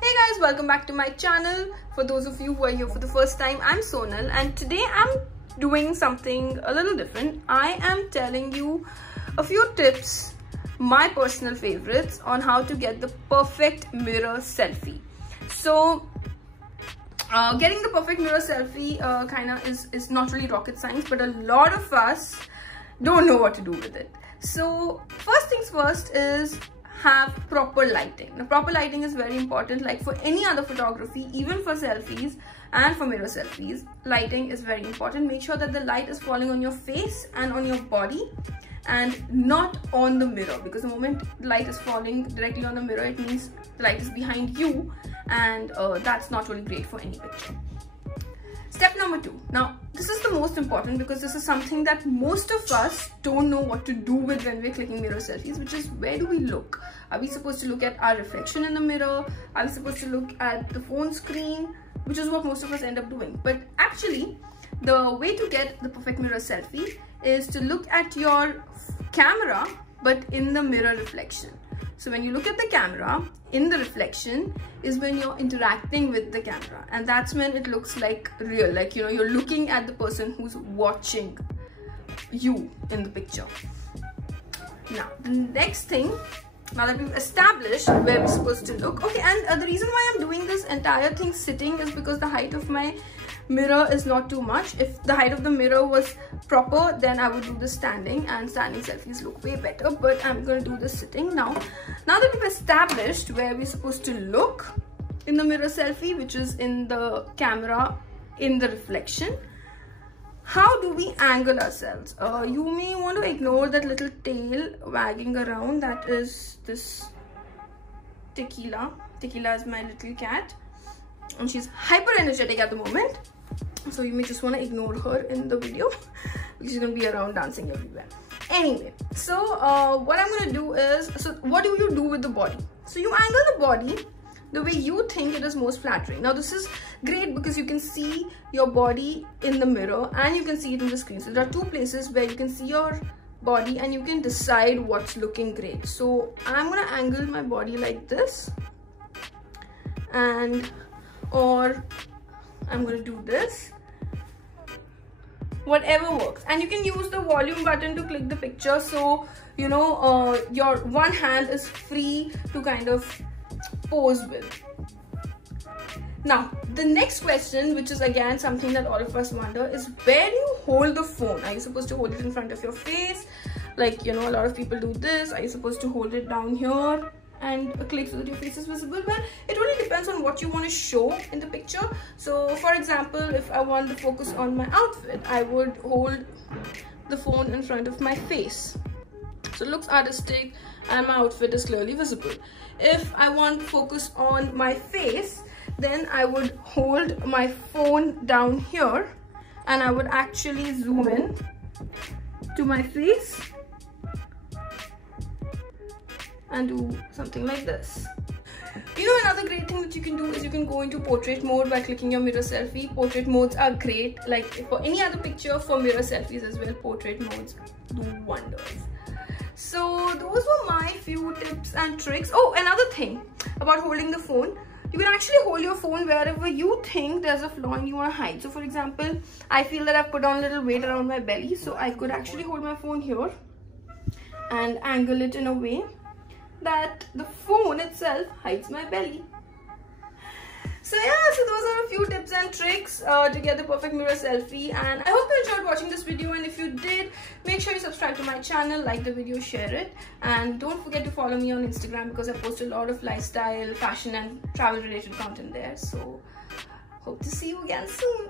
Hey guys, welcome back to my channel. For those of you who are here for the first time, I'm Sonal and today I'm doing something a little different. I am telling you a few tips, my personal favorites, on how to get the perfect mirror selfie. So getting the perfect mirror selfie is not really rocket science, but a lot of us don't know what to do with it. So first things first is have proper lighting. Now, proper lighting is very important. Like for any other photography, even for selfies and for mirror selfies, lighting is very important. Make sure that the light is falling on your face and on your body and not on the mirror, because the moment light is falling directly on the mirror, it means the light is behind you, and that's not really great for any picture. Step number 2. Now, this is the most important because this is something that most of us don't know what to do with when we're clicking mirror selfies, which is, where do we look? Are we supposed to look at our reflection in the mirror? Are we supposed to look at the phone screen? Which is what most of us end up doing. But actually, the way to get the perfect mirror selfie is to look at your camera, but in the mirror reflection. So when you look at the camera, in the reflection is when you're interacting with the camera, and that's when it looks like real, like, you know, you're looking at the person who's watching you in the picture. Now the next thing, now that we've established where we're supposed to look, okay, and the reason why I'm doing this entire thing sitting is because the height of my mirror is not too much. If the height of the mirror was proper, then I would do this standing, and standing selfies look way better, but I'm going to do this sitting. Now that we've established where we're supposed to look in the mirror selfie, which is in the camera in the reflection, how do we angle ourselves? You may want to ignore that little tail wagging around. That is this Tequila. Tequila is my little cat, and she's hyper energetic at the moment, so you may just want to ignore her in the video because she's going to be around dancing everywhere. Anyway, so what I'm going to do is, so what do you do with the body? So you angle the body the way you think it is most flattering. Now this is great because you can see your body in the mirror and you can see it in the screen. So there are two places where you can see your body and you can decide what's looking great. So I'm going to angle my body like this, or I'm going to do this, whatever works. And you can use the volume button to click the picture, so you know your one hand is free to kind of pose with. Now the next question, which is again something that all of us wonder, is where do you hold the phone? Are you supposed to hold it in front of your face, like, you know, a lot of people do this? Are you supposed to hold it down here and click so that your face is visible? Well, it really depends on what you want to show in the picture. So for example, if I want to focus on my outfit, I would hold the phone in front of my face, so it looks artistic and my outfit is clearly visible. If I want to focus on my face, then I would hold my phone down here and I would actually zoom in to my face and do something like this. You know, another great thing that you can do is you can go into portrait mode by clicking your mirror selfie. Portrait modes are great, like for any other picture, for mirror selfies as well, portrait modes do wonders. So those were my few tips and tricks. Oh, another thing about holding the phone, you can actually hold your phone wherever you think there's a flaw and you want to hide. So for example, I feel that I've put on a little weight around my belly, so I could actually hold my phone here and angle it in a way that the phone itself hides my belly. So yeah, so those are a few tips and tricks to get the perfect mirror selfie, and I hope you enjoyed watching this video, and if you did, make sure you subscribe to my channel, like the video, share it, and don't forget to follow me on Instagram because I post a lot of lifestyle, fashion and travel related content there. So hope to see you again soon.